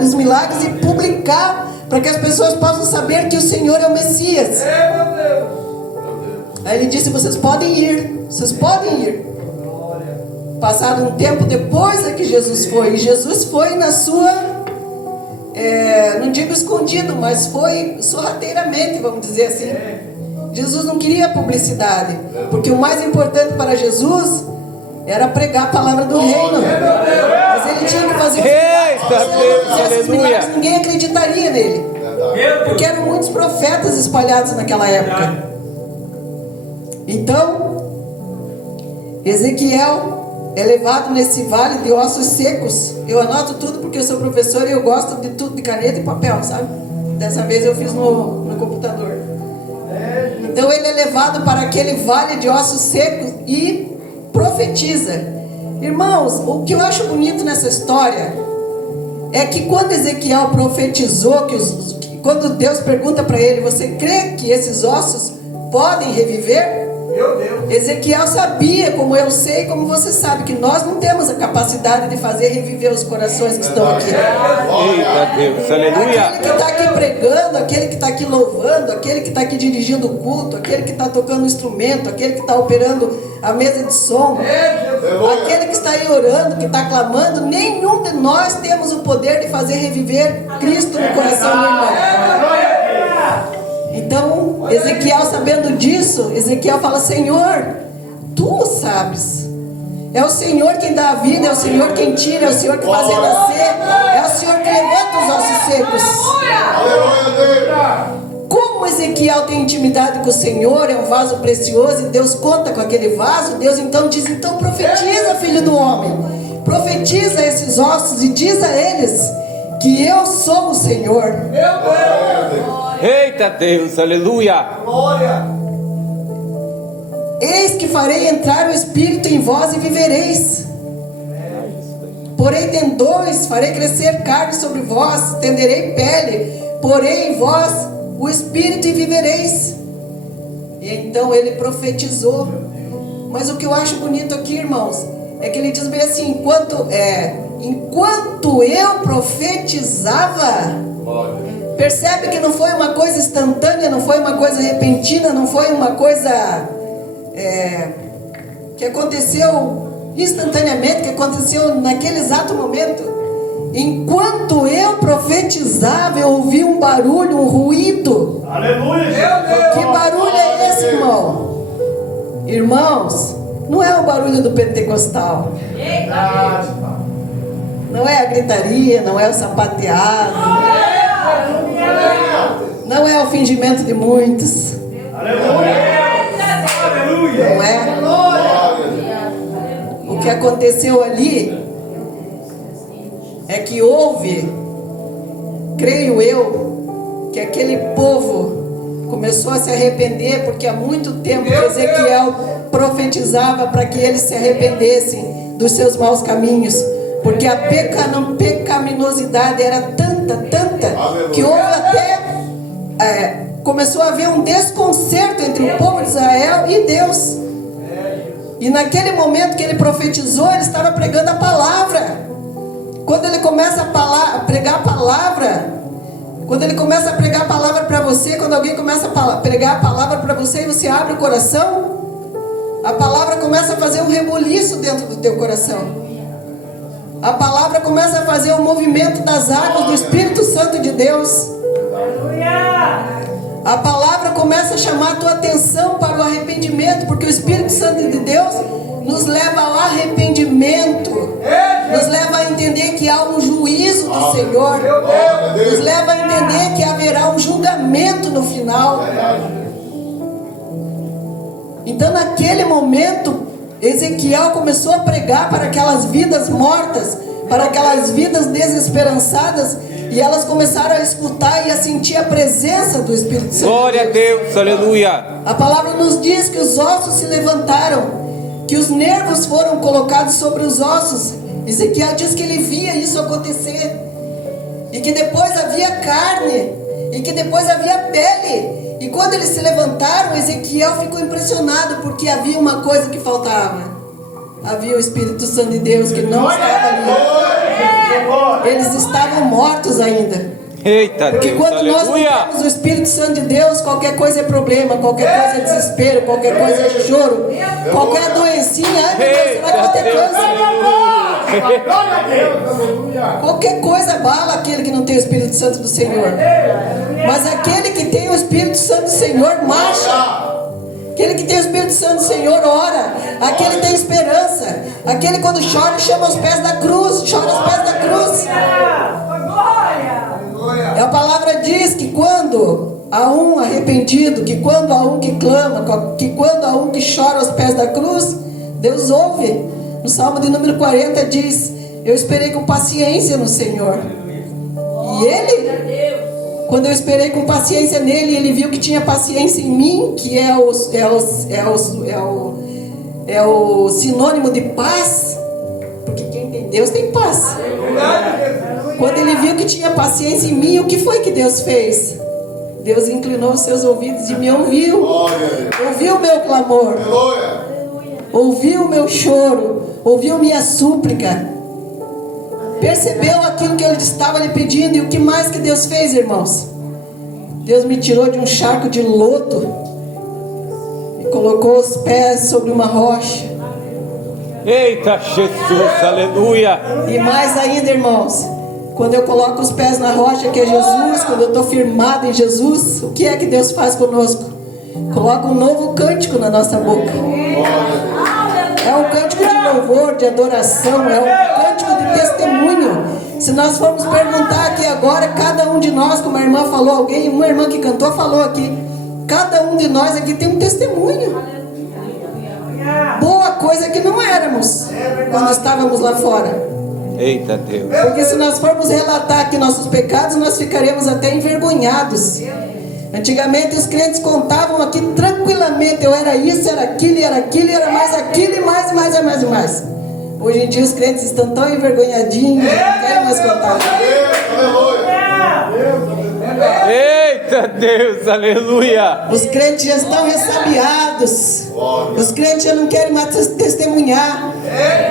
os milagres e publicar, para que as pessoas possam saber que o Senhor é o Messias. Aí ele disse: vocês podem ir, vocês podem ir. Passado um tempo depois é que Jesus foi. E Jesus foi na sua, não digo escondido, mas foi sorrateiramente, vamos dizer assim. Jesus não queria publicidade, porque o mais importante para Jesus era pregar a palavra do reino. Mas ele tinha que fazer os milagres, ninguém acreditaria nele, porque eram muitos profetas espalhados naquela época. Então Ezequiel é levado nesse vale de ossos secos. Eu anoto tudo porque eu sou professor e eu gosto de tudo, de caneta e papel, sabe? Dessa vez eu fiz no computador. Então ele é levado para aquele vale de ossos secos e profetiza. Irmãos, o que eu acho bonito nessa história é que quando Ezequiel profetizou, quando Deus pergunta para ele: você crê que esses ossos podem reviver? Ezequiel sabia, como eu sei, como você sabe, que nós não temos a capacidade de fazer reviver os corações que estão aqui. Eita Deus, aleluia. Aquele que está aqui pregando, aquele que está aqui louvando, aquele que está aqui dirigindo o culto, aquele que está tocando o instrumento, aquele que está operando a mesa de som, aquele que está aí orando, que está clamando, nenhum de nós temos o poder de fazer reviver Cristo no coração do irmão. Então, Ezequiel, sabendo disso, Ezequiel fala: Senhor, Tu sabes. É o Senhor quem dá a vida, é o Senhor quem tira, é o Senhor que faz renascer, é o Senhor que levanta os ossos secos. Como Ezequiel tem intimidade com o Senhor, é um vaso precioso, e Deus conta com aquele vaso, Deus então diz: então profetiza, filho do homem, profetiza esses ossos e diz a eles que eu sou o Senhor. Eita Deus, aleluia. Eis que farei entrar o Espírito em vós e vivereis. Porei tendões, farei crescer carne sobre vós, tenderei pele, porei em vós o Espírito e vivereis. E então ele profetizou. Mas o que eu acho bonito aqui, irmãos, é que ele diz bem assim: enquanto eu profetizava. Percebe que não foi uma coisa instantânea, não foi uma coisa repentina, não foi uma coisa que aconteceu instantaneamente, que aconteceu naquele exato momento. Enquanto eu profetizava, eu ouvi um barulho, um ruído. Aleluia! Que barulho é esse, irmão? Irmãos, não é o barulho do pentecostal. Não é a gritaria, não é o sapateado. Não é o fingimento de muitos. Não é? O que aconteceu ali é que houve, creio eu, que aquele povo começou a se arrepender, porque há muito tempo Ezequiel profetizava para que eles se arrependessem dos seus maus caminhos, porque a pecaminosidade era tanta, que houve até começou a haver um desconcerto entre o povo de Israel e Deus. E naquele momento que ele profetizou, ele estava pregando a palavra. Quando ele começa a pregar a palavra, quando ele começa a pregar a palavra para você, quando alguém começa a pregar a palavra para você e você abre o coração, a palavra começa a fazer um reboliço dentro do teu coração. A palavra começa a fazer o movimento das águas do Espírito Santo de Deus. A palavra começa a chamar a tua atenção para o arrependimento, porque o Espírito Santo de Deus nos leva ao arrependimento, nos leva a entender que há um juízo do Senhor, nos leva a entender que haverá um julgamento no final. Então, naquele momento, Ezequiel começou a pregar para aquelas vidas mortas, para aquelas vidas desesperançadas, e elas começaram a escutar e a sentir a presença do Espírito Santo. Glória a Deus, aleluia. A palavra nos diz que os ossos se levantaram, que os nervos foram colocados sobre os ossos. Ezequiel diz que ele via isso acontecer, e que depois havia carne, e que depois havia pele. E quando eles se levantaram, Ezequiel ficou impressionado, porque havia uma coisa que faltava. Havia o Espírito Santo de Deus que não estava ali. Eles estavam mortos ainda. Eita Porque Deus, quando nós não aleluia. temos o Espírito Santo de Deus, qualquer coisa é problema, qualquer coisa é desespero, qualquer coisa é choro, qualquer doencinha, ai meu Deus, será que vai ter câncer? Qualquer coisa abala aquele que não tem o Espírito Santo do Senhor. Mas aquele que tem o Espírito Santo do Senhor marcha. Aquele que tem o Espírito Santo do Senhor ora. Aquele tem esperança. Aquele quando chora chama os pés da cruz. Chora os pés da cruz. E a palavra diz que quando há um arrependido, que quando há um que clama, que quando há um que chora aos pés da cruz, Deus ouve. No Salmo de número 40 diz: eu esperei com paciência no Senhor. E Ele, quando eu esperei com paciência nele, Ele viu que tinha paciência em mim, que é o sinônimo de paz. Porque quem tem Deus tem paz. Quando Ele viu que tinha paciência em mim, o que foi que Deus fez? Deus inclinou os seus ouvidos e me ouviu. Ouviu o meu clamor. Ouviu o meu choro. Ouviu minha súplica. Percebeu aquilo que eu estava lhe pedindo. E o que mais que Deus fez, irmãos? Deus me tirou de um charco de lodo e colocou os pés sobre uma rocha. Eita Jesus, aleluia. E mais ainda, irmãos, quando eu coloco os pés na rocha, que é Jesus, quando eu estou firmado em Jesus, o que é que Deus faz conosco? Coloca um novo cântico na nossa boca. É um cântico de louvor, de adoração, é um cântico de testemunho. Se nós formos perguntar aqui agora, cada um de nós, como a irmã falou, uma irmã que cantou falou aqui, cada um de nós aqui tem um testemunho. Boa coisa que não éramos quando estávamos lá fora. Eita Deus. Porque se nós formos relatar aqui nossos pecados, nós ficaríamos até envergonhados. Antigamente os crentes contavam aqui tranquilamente: eu era isso, era aquilo, era mais aquilo e mais. Hoje em dia os crentes estão tão envergonhadinhos, não querem mais contar. Eita Deus, aleluia. Os crentes já estão ressabiados. Os crentes já não querem mais testemunhar.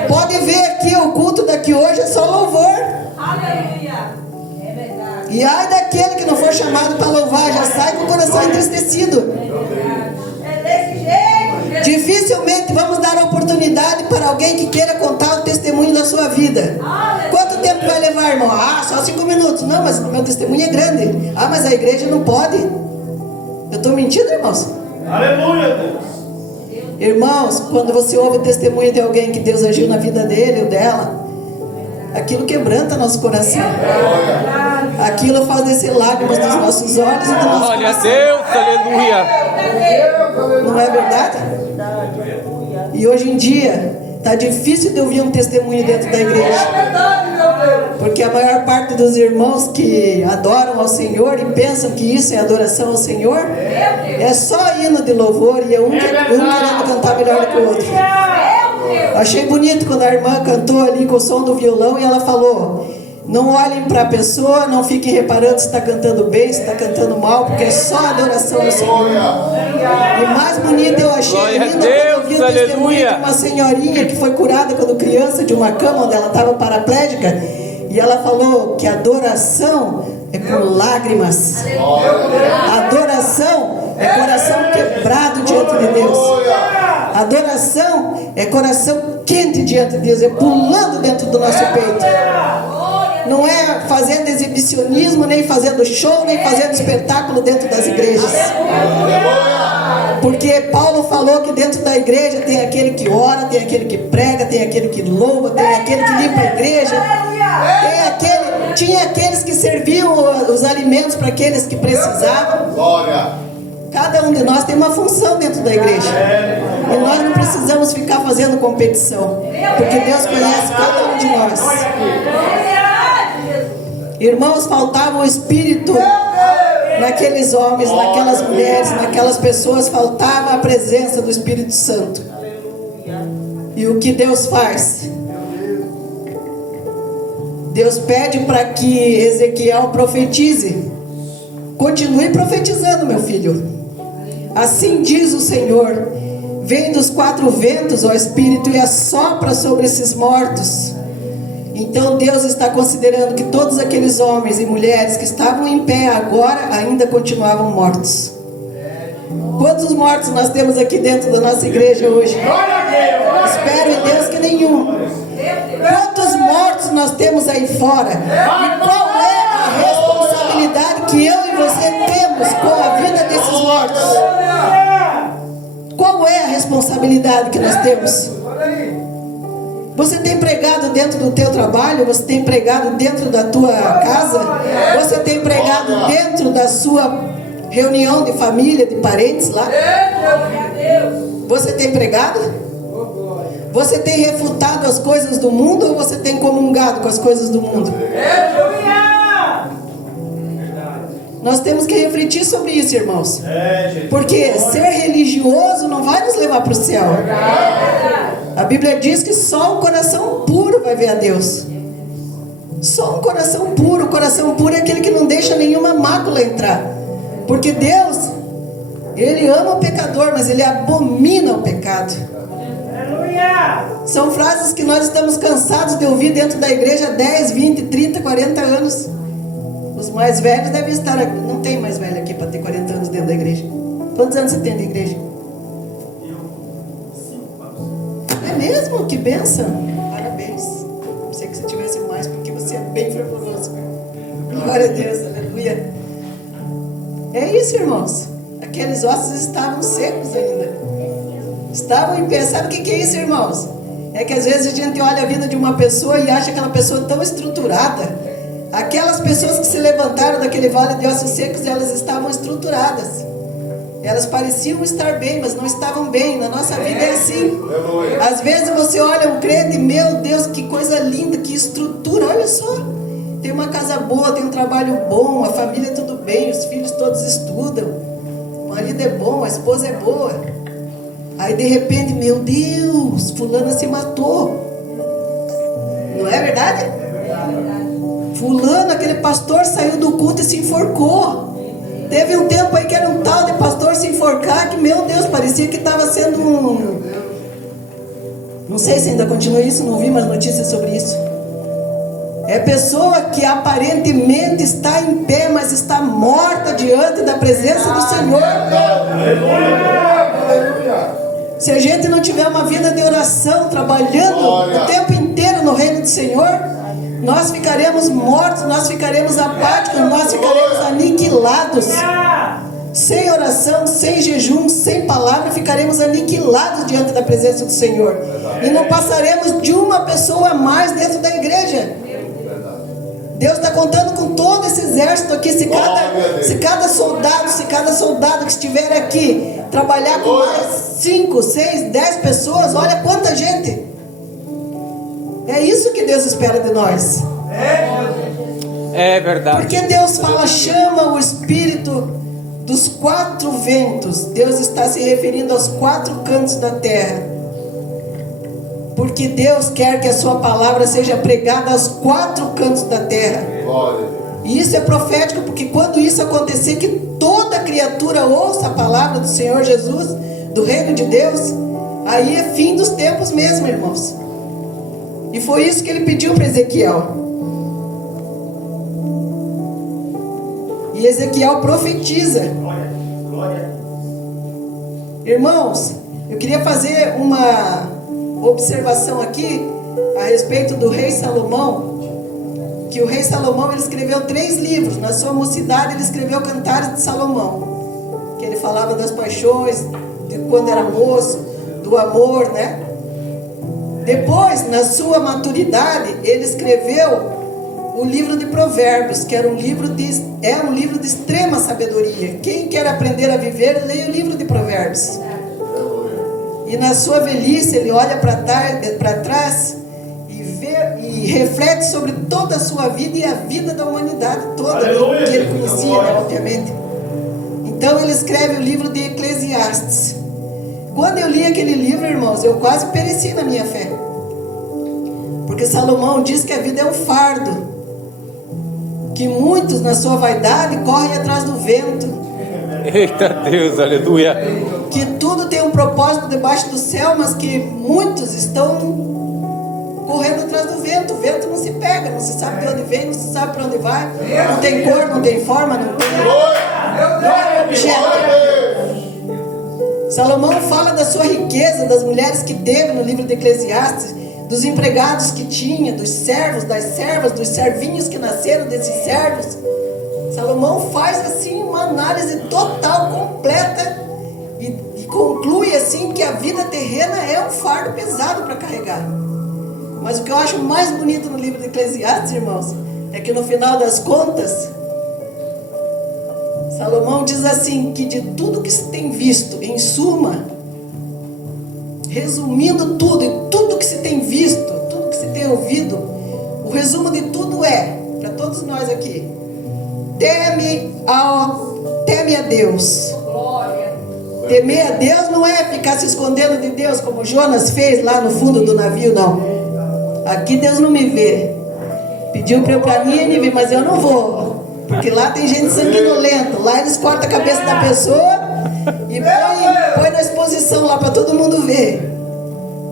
Pode ver aqui, o culto daqui hoje é só louvor. E ai daquele que não for chamado para louvar, já sai com o coração entristecido. Dificilmente vamos dar oportunidade para alguém que queira contar o testemunho da sua vida. Quanto tempo vai levar, irmão? Só 5 minutos. Não, mas o meu testemunho é grande. Mas a igreja não pode. Eu estou mentindo, irmãos? Aleluia, Deus. Irmãos, quando você ouve o testemunho de alguém que Deus agiu na vida dele ou dela, aquilo quebranta nosso coração. Aquilo faz descer lágrimas dos nossos olhos e do nosso Glória a coração. Deus, aleluia. Não é verdade? E hoje em dia está difícil de ouvir um testemunho dentro da igreja, porque a maior parte dos irmãos que adoram ao Senhor e pensam que isso é adoração ao Senhor é só hino de louvor, e um querendo cantar melhor do que o outro. Achei bonito quando a irmã cantou ali com o som do violão e ela falou: não olhem para a pessoa, não fiquem reparando se está cantando bem, se está cantando mal, porque é só adoração ao Senhor. E mais bonito eu achei ainda quando eu vi o testemunho de uma senhorinha que foi curada quando criança de uma cama onde ela estava paraplégica, e ela falou que adoração é com lágrimas. Adoração é coração quebrado diante de Deus. Adoração é coração quente diante de Deus, é pulando dentro do nosso peito. Não é fazendo exibicionismo, nem fazendo show, nem fazendo espetáculo dentro das igrejas. Porque Paulo falou que dentro da igreja tem aquele que ora, tem aquele que prega, tem aquele que louva, tem aquele que limpa a igreja, tinha aqueles que serviam os alimentos para aqueles que precisavam. Cada um de nós tem uma função dentro da igreja. E nós não precisamos ficar fazendo competição, porque Deus conhece cada um de nós. Irmãos, faltava o Espírito naqueles homens, naquelas mulheres, naquelas pessoas. Faltava a presença do Espírito Santo. E o que Deus faz? Deus pede para que Ezequiel profetize. Continue profetizando, meu filho. Assim diz o Senhor: vem dos 4 ventos, ó Espírito, e assopra sobre esses mortos, Então Deus está considerando que todos aqueles homens e mulheres que estavam em pé agora ainda continuavam mortos. Quantos mortos nós temos aqui dentro da nossa igreja hoje? Espero em Deus que nenhum. Quantos mortos nós temos aí fora? E qual é a responsabilidade que eu e você temos com a vida desses mortos? Qual é a responsabilidade que nós temos? Você tem pregado dentro do teu trabalho? Você tem pregado dentro da tua casa? Você tem pregado dentro da sua reunião de família, de parentes lá? Você tem pregado? Você tem refutado as coisas do mundo ou você tem comungado com as coisas do mundo? Nós temos que refletir sobre isso, irmãos. Porque ser religioso não vai nos levar para o céu. A Bíblia diz que só um coração puro vai ver a Deus. Só um coração puro. O coração puro é aquele que não deixa nenhuma mácula entrar. Porque Deus, Ele ama o pecador, mas Ele abomina o pecado. São frases que nós estamos cansados de ouvir dentro da igreja há 10, 20, 30, 40 anos. Os mais velhos devem estar aqui. Não tem mais velho aqui para ter 40 anos dentro da igreja. Quantos anos você tem de igreja? É mesmo? Que bênção! Parabéns. Não sei que você tivesse mais, porque você é bem fervoroso. Glória a Deus, aleluia. É isso, irmãos. Aqueles ossos estavam secos ainda. Estavam em pé. Sabe o que é isso, irmãos? É que às vezes a gente olha a vida de uma pessoa e acha aquela pessoa tão estruturada. Aquelas pessoas que se levantaram daquele vale de ossos secos, elas estavam estruturadas. Elas pareciam estar bem, mas não estavam bem. Na nossa vida é assim. Às vezes você olha um crente, meu Deus, que coisa linda, que estrutura. Olha só, tem uma casa boa, tem um trabalho bom, a família é tudo bem, os filhos todos estudam, o marido é bom, a esposa é boa. Aí de repente, meu Deus, fulana se matou. Não é verdade? Fulano, aquele pastor, saiu do culto e se enforcou. Teve um tempo aí que era um tal de pastor se enforcar, que meu Deus, parecia que estava sendo um... Não sei se ainda continua isso, não vi mais notícias sobre isso. É pessoa que aparentemente está em pé, mas está morta diante da presença do Senhor. Se a gente não tiver uma vida de oração, trabalhando o tempo inteiro no reino do Senhor, nós ficaremos mortos, nós ficaremos apáticos, nós ficaremos aniquilados. Sem oração, sem jejum, sem palavra, ficaremos aniquilados diante da presença do Senhor. E não passaremos de uma pessoa a mais dentro da igreja. Deus está contando com todo esse exército aqui. Se cada soldado que estiver aqui trabalhar com mais 5, 6, 10 pessoas, olha quanta gente. É isso que Deus espera de nós. É verdade. Porque Deus fala, chama o Espírito dos 4 ventos. Deus está se referindo aos 4 cantos da terra. Porque Deus quer que a sua palavra seja pregada aos 4 cantos da terra. E isso é profético, porque quando isso acontecer, que toda criatura ouça a palavra do Senhor Jesus, do reino de Deus, aí é fim dos tempos mesmo, irmãos. E foi isso que ele pediu para Ezequiel. E Ezequiel profetiza. Irmãos, eu queria fazer uma observação aqui a respeito do rei Salomão. Que o rei Salomão, ele escreveu 3 livros. Na sua mocidade ele escreveu Cantares de Salomão, que ele falava das paixões, de quando era moço, do amor, né? Depois, na sua maturidade, ele escreveu o livro de Provérbios, que era um livro de extrema sabedoria. Quem quer aprender a viver, leia o livro de Provérbios. E na sua velhice, ele olha para trás e vê e reflete sobre toda a sua vida e a vida da humanidade toda, que ele conhecia, né, obviamente. Então ele escreve o livro de Eclesiastes. Quando eu li aquele livro, irmãos, eu quase pereci na minha fé. Porque Salomão diz que a vida é um fardo, que muitos na sua vaidade correm atrás do vento. Eita Deus, aleluia. Que tudo tem um propósito debaixo do céu, mas que muitos estão correndo atrás do vento. O vento não se pega, não se sabe de onde vem, não se sabe para onde vai. Não tem cor, não tem forma, não tem objeto. Salomão fala da sua riqueza, das mulheres que teve no livro de Eclesiastes, dos empregados que tinha, dos servos, das servas, dos servinhos que nasceram desses servos. Salomão faz assim uma análise total, completa, e conclui assim que a vida terrena é um fardo pesado para carregar. Mas o que eu acho mais bonito no livro de Eclesiastes, irmãos, é que no final das contas, Salomão diz assim, que de tudo que se tem visto, em suma, resumindo tudo, e tudo que se tem visto, tudo que se tem ouvido, o resumo de tudo é, para todos nós aqui, teme a Deus. Temer a Deus não é ficar se escondendo de Deus, como Jonas fez lá no fundo do navio, não. Aqui Deus não me vê. Pediu para eu ir para Nínive, mas eu não vou, porque lá tem gente sanguinolenta. Lá eles cortam a cabeça da pessoa e põe na exposição lá para todo mundo ver.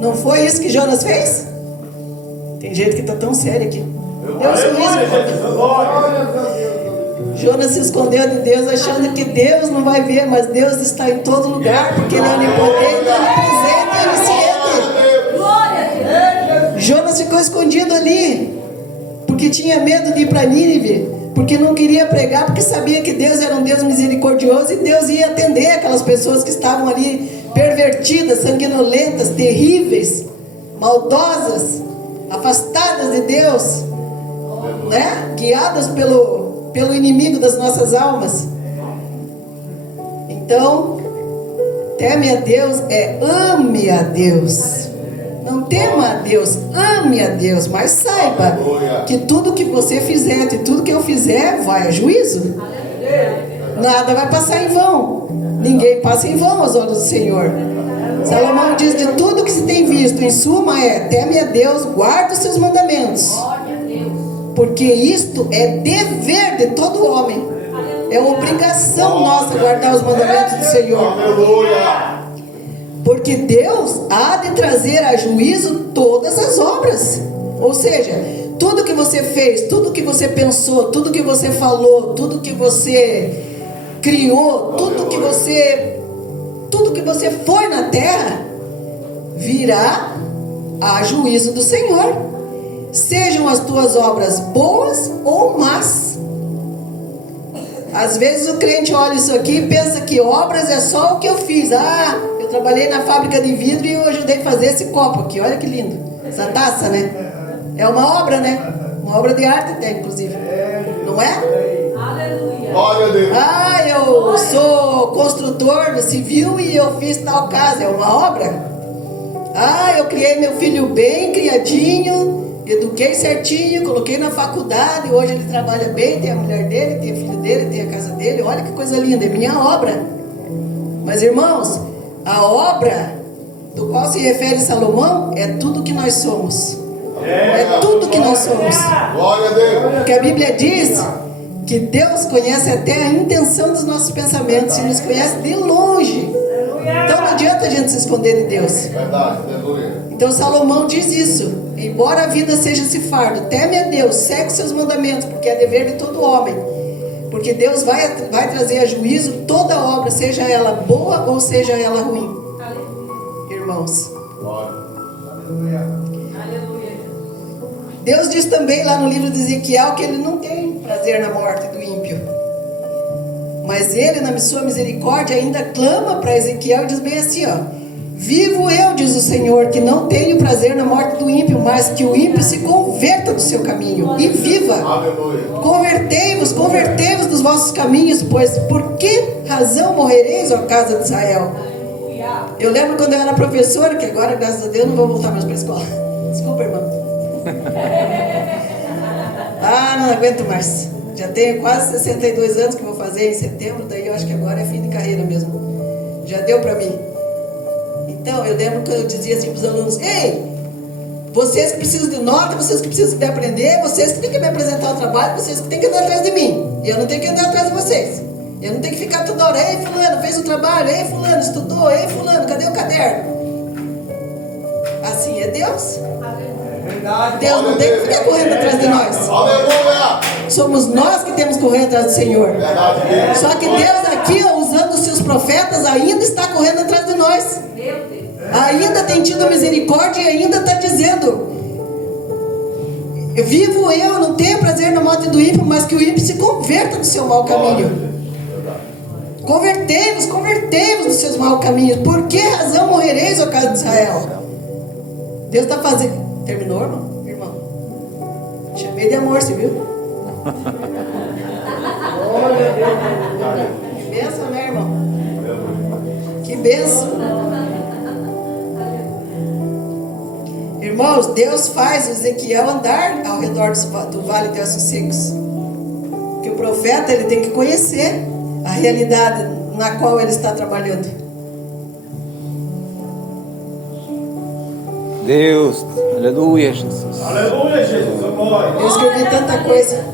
Não foi isso que Jonas fez? Tem gente que está tão séria aqui. Deus fez. Jonas se escondeu de Deus achando que Deus não vai ver, mas Deus está em todo lugar, porque Ele é onipotente, onisciente, onisciente. Jonas ficou escondido ali, porque tinha medo de ir para Nínive, porque não queria pregar, porque sabia que Deus era um Deus misericordioso e Deus ia atender aquelas pessoas que estavam ali pervertidas, sanguinolentas, terríveis, maldosas, afastadas de Deus, né? Guiadas pelo inimigo das nossas almas. Então, teme a Deus ame a Deus. Não tema a Deus, ame a Deus, mas saiba que tudo que você fizer, e tudo que eu fizer, vai a juízo. Nada vai passar em vão. Ninguém passa em vão aos olhos do Senhor. Salomão diz, de tudo que se tem visto, em suma teme a Deus, guarda os seus mandamentos. Porque isto é dever de todo homem. É obrigação nossa guardar os mandamentos do Senhor. Porque Deus há de trazer a juízo todas as obras. Ou seja, tudo que você fez, tudo que você pensou, tudo que você falou, tudo que você criou, tudo que você foi na terra, virá a juízo do Senhor. Sejam as tuas obras boas ou más. Às vezes o crente olha isso aqui e pensa que obras é só o que eu fiz. Eu trabalhei na fábrica de vidro e eu ajudei a fazer esse copo aqui. Olha que lindo. Essa taça, né? É uma obra, né? Uma obra de arte até, inclusive. Não é? Aleluia. Glória a Deus. Eu sou construtor civil e eu fiz tal casa. É uma obra? Eu criei meu filho bem criadinho, eduquei certinho, coloquei na faculdade, hoje ele trabalha bem, tem a mulher dele, tem o filho dele, tem a casa dele. Olha que coisa linda, é minha obra. Mas irmãos, a obra do qual se refere Salomão é tudo que nós somos. É tudo que nós somos. Glória a Deus. Porque a Bíblia diz que Deus conhece até a intenção dos nossos pensamentos e nos conhece de longe. Então não adianta a gente se esconder de Deus. Verdade, aleluia. Então Salomão diz isso. Embora a vida seja esse fardo, teme a Deus, segue os seus mandamentos, porque é dever de todo homem. Porque Deus vai trazer a juízo toda obra, seja ela boa ou seja ela ruim. Aleluia. Irmãos. Aleluia. Deus diz também lá no livro de Ezequiel que Ele não tem prazer na morte do ímpio. Mas Ele, na sua misericórdia, ainda clama para Ezequiel e diz bem assim, vivo eu, diz o Senhor, que não tenho prazer na morte do ímpio, mas que o ímpio se converta do seu caminho e viva. Convertei-vos dos vossos caminhos, pois por que razão morrereis, ó casa de Israel? Eu lembro quando eu era professora, que agora, graças a Deus, não vou voltar mais para a escola. Desculpa, irmão. Não aguento mais. Já tenho quase 62 anos que vou fazer em setembro, daí eu acho que agora é fim de carreira mesmo. Já deu para mim. Então, eu lembro que eu dizia assim para os alunos, ei, vocês que precisam de nota, vocês que precisam de aprender, vocês que têm que me apresentar o trabalho, vocês que têm que andar atrás de mim. E eu não tenho que andar atrás de vocês. Eu não tenho que ficar toda hora, ei fulano, fez o trabalho, ei fulano, estudou, ei fulano, cadê o caderno? Assim é Deus. Deus não tem que ficar correndo atrás de nós. Aleluia! Somos nós que temos que correr atrás do Senhor. Só que Deus aqui, ó, usando os seus profetas, ainda está correndo atrás de nós. Ainda tem tido misericórdia e ainda está dizendo: vivo eu, não tenho prazer na morte do ímpio, mas que o ímpio se converta do seu mau caminho. Convertei-vos dos seus maus caminhos. Por que razão morrereis, ó casa de Israel? Deus está fazendo. Terminou, irmão? Chamei de amor, você viu? Olha, que benção, né, irmão? Que benção. Irmãos, Deus faz o Ezequiel andar ao redor do vale de ossos secos. Que o profeta, ele tem que conhecer a realidade na qual ele está trabalhando. Deus, aleluia, Jesus. Aleluia, Jesus. Eu escrevi tanta coisa.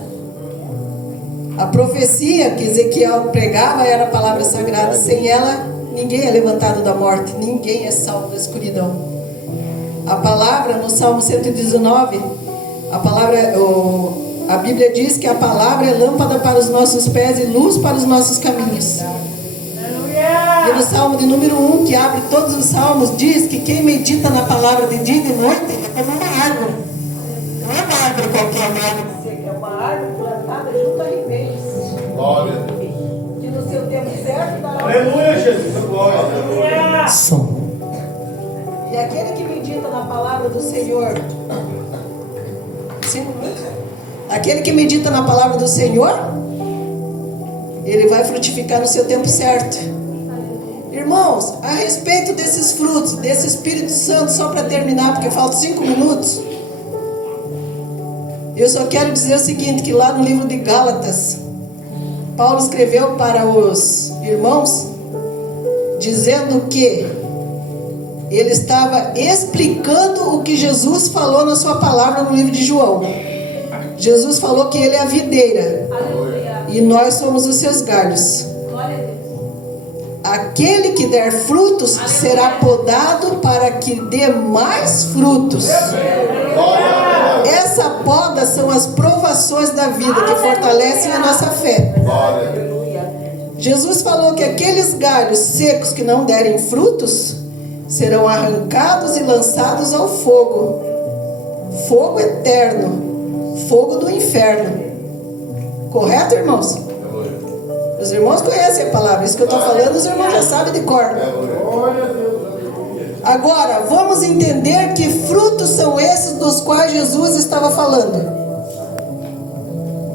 A profecia que Ezequiel pregava era a palavra sagrada. Sem ela, ninguém é levantado da morte, ninguém é salvo da escuridão. A palavra, no Salmo 119, a Bíblia diz que a palavra é lâmpada para os nossos pés e luz para os nossos caminhos. E no Salmo de número 1, que abre todos os salmos, diz que quem medita na palavra de dia e de noite é como uma árvore. Não é uma árvore qualquer, é uma árvore plantada junto a ribeiros. Glória. Que no seu tempo certo dará. Aleluia, Jesus. Glória. Som. E aquele que medita na palavra do Senhor, aquele que medita na palavra do Senhor, ele vai frutificar no seu tempo certo. Irmãos, a respeito desses frutos, desse Espírito Santo, só para terminar, porque faltam 5 minutos, eu só quero dizer o seguinte, que lá no livro de Gálatas, Paulo escreveu para os irmãos, dizendo que ele estava explicando o que Jesus falou na sua palavra no livro de João. Jesus falou que ele é a videira. Aleluia. E nós somos os seus galhos. Glória a Deus. Aquele que der frutos, aleluia, será podado para que dê mais frutos. Aleluia. Essa poda são as provações da vida, aleluia, que fortalecem a nossa fé. Aleluia. Jesus falou que aqueles galhos secos que não derem frutos serão arrancados e lançados ao fogo. Fogo eterno. Fogo do inferno. Correto, irmãos? Os irmãos conhecem a palavra. Isso que eu estou falando, os irmãos já sabem de cor. Agora, vamos entender que frutos são esses dos quais Jesus estava falando.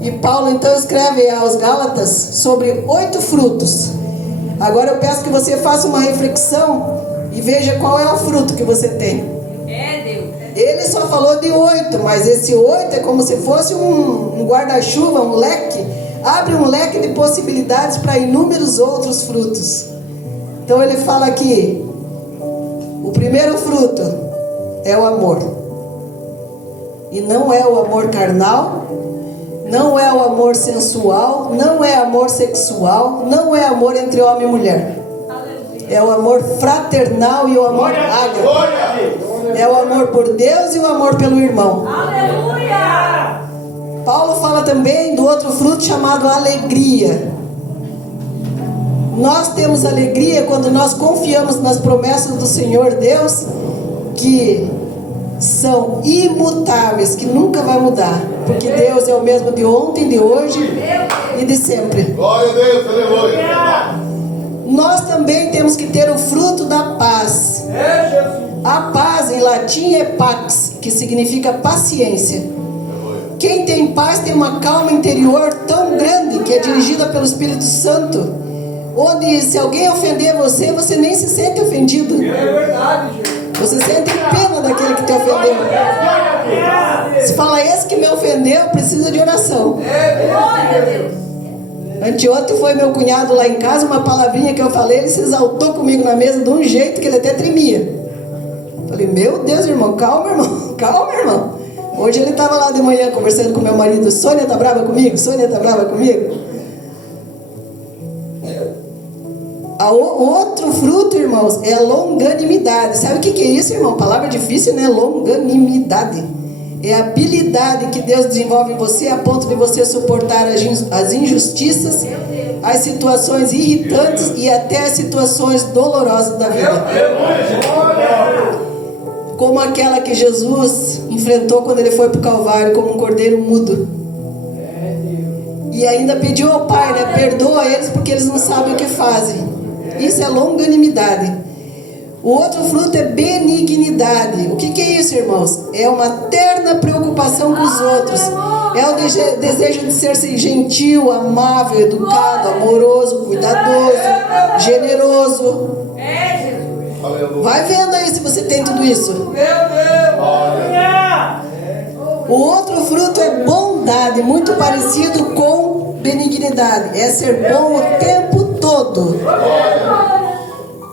E Paulo então escreve aos Gálatas sobre 8 frutos. Agora eu peço que você faça uma reflexão e veja qual é o fruto que você tem. Ele só falou de 8, mas esse 8 é como se fosse um guarda-chuva, um leque. Abre um leque de possibilidades para inúmeros outros frutos. Então ele fala aqui, o primeiro fruto é o amor. E não é o amor carnal, não é o amor sensual, não é amor sexual, não é amor entre homem e mulher. É o amor fraternal e o amor ágape. É o amor por Deus e o amor pelo irmão. Aleluia! Paulo fala também do outro fruto chamado alegria. Nós temos alegria quando nós confiamos nas promessas do Senhor Deus, que são imutáveis, que nunca vai mudar, porque Deus é o mesmo de ontem, de hoje e de sempre. Glória a Deus, aleluia. Nós também temos que ter o fruto da paz. A paz em latim é pax, que significa paciência. Quem tem paz tem uma calma interior tão grande que é dirigida pelo Espírito Santo, onde se alguém ofender você, você nem se sente ofendido. Você sente pena daquele que te ofendeu. Você fala, esse que me ofendeu precisa de oração. Anteontem foi meu cunhado lá em casa, uma palavrinha que eu falei, ele se exaltou comigo na mesa de um jeito que ele até tremia. Falei, meu Deus, irmão, calma, irmão, calma, irmão. Hoje ele estava lá de manhã conversando com meu marido. Sônia tá brava comigo? Sônia tá brava comigo? O outro fruto, irmãos, é a longanimidade. Sabe o que é isso, irmão? Palavra difícil, né? Longanimidade. É a habilidade que Deus desenvolve em você a ponto de você suportar as injustiças, as situações irritantes e até as situações dolorosas da vida. Como aquela que Jesus enfrentou quando ele foi para o Calvário como um cordeiro mudo. E ainda pediu ao Pai, né? Perdoa eles porque eles não sabem o que fazem. Isso é longanimidade. O outro fruto é benignidade. O que é isso, irmãos? É uma terna preocupação com os outros. É o desejo de ser gentil, amável, educado, amoroso, cuidadoso, generoso. Vai vendo aí se você tem tudo isso. O outro fruto é bondade, muito parecido com benignidade. É ser bom o tempo todo.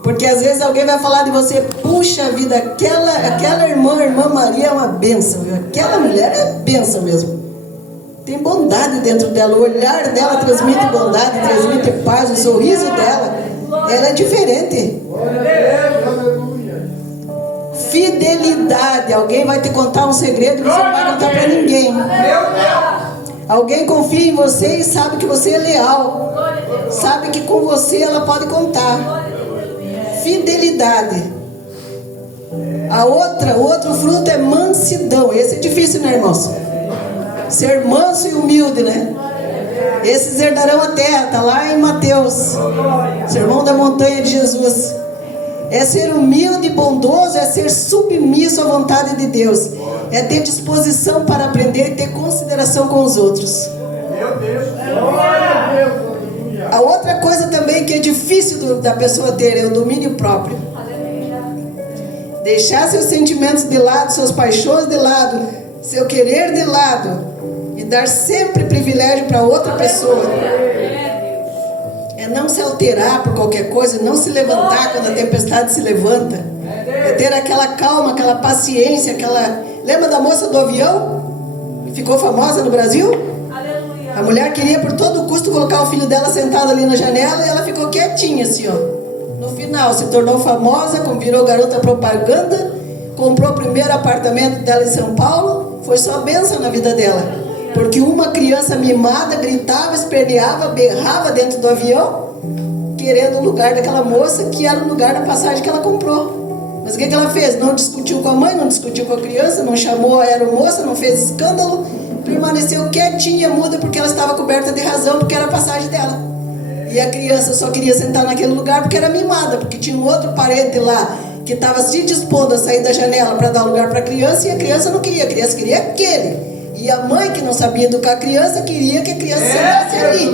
Porque às vezes alguém vai falar de você, puxa vida, aquela irmã Maria é uma bênção, viu? Aquela mulher é bênção mesmo. Tem bondade dentro dela, o olhar dela transmite bondade, transmite paz, o sorriso dela, ela é diferente. Fidelidade, alguém vai te contar um segredo e você não vai contar para ninguém. Alguém confia em você e sabe que você é leal, sabe que com você ela pode contar. Fidelidade. O outro fruto é mansidão. Esse é difícil, né, irmãos? Ser manso e humilde, né? Esses herdarão a terra, está lá em Mateus, Sermão da Montanha de Jesus. É ser humilde e bondoso, é ser submisso à vontade de Deus, é ter disposição para aprender e ter consideração com os outros. Meu Deus. A outra coisa também que é difícil da pessoa ter é o domínio próprio. Deixar seus sentimentos de lado, suas paixões de lado, seu querer de lado e dar sempre privilégio para outra pessoa. É não se alterar por qualquer coisa, não se levantar quando a tempestade se levanta. É ter aquela calma, aquela paciência, Lembra da moça do avião? Que ficou famosa no Brasil? A mulher queria por todo custo colocar o filho dela sentado ali na janela e ela ficou quietinha assim, ó. No final se tornou famosa, virou garota propaganda, comprou o primeiro apartamento dela em São Paulo, foi só bênção na vida dela. Porque uma criança mimada gritava, esperneava, berrava dentro do avião, querendo o lugar daquela moça que era o lugar da passagem que ela comprou. Mas o que ela fez? Não discutiu com a mãe, não discutiu com a criança, não chamou a aeromoça, não fez escândalo, permaneceu quietinha, muda, porque ela estava coberta de razão, porque era a passagem dela. E a criança só queria sentar naquele lugar porque era mimada, porque tinha um outro parente lá que estava se dispondo a sair da janela para dar lugar para a criança, e a criança não queria, a criança queria aquele. E a mãe, que não sabia educar a criança, queria que a criança sentasse ali.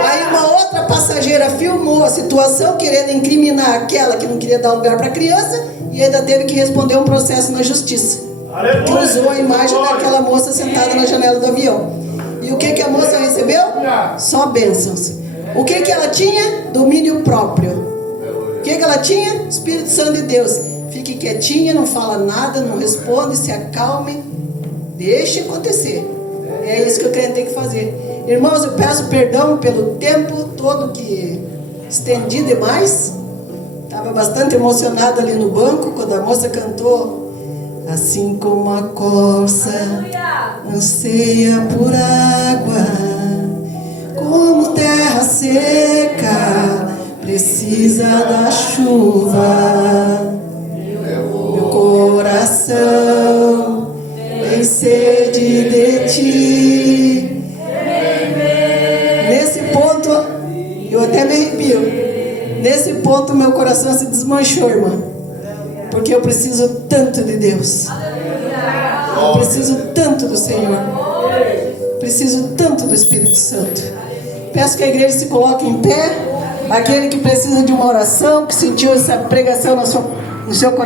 Aí uma outra passageira filmou a situação, querendo incriminar aquela que não queria dar lugar para a criança, e ainda teve que responder um processo na justiça, que usou a imagem daquela moça sentada na janela do avião. E o que a moça recebeu? Só bênçãos. O que ela tinha? Domínio próprio. O que ela tinha? Espírito Santo de Deus. Fique quietinha, não fala nada, não responde, se acalme, deixe acontecer. É isso que o crente tem que fazer. Irmãos, eu peço perdão pelo tempo todo que estendi demais. Estava bastante emocionado ali no banco quando a moça cantou. Assim como a corça anseia por água, como terra seca precisa da chuva, meu coração tem sede de ti. Nesse ponto, eu até me arrepio. Nesse ponto, meu coração se desmanchou, irmã. Porque eu preciso tanto de Deus. Eu preciso tanto do Senhor. Preciso tanto do Espírito Santo. Peço que a igreja se coloque em pé. Aquele que precisa de uma oração, que sentiu essa pregação no seu coração.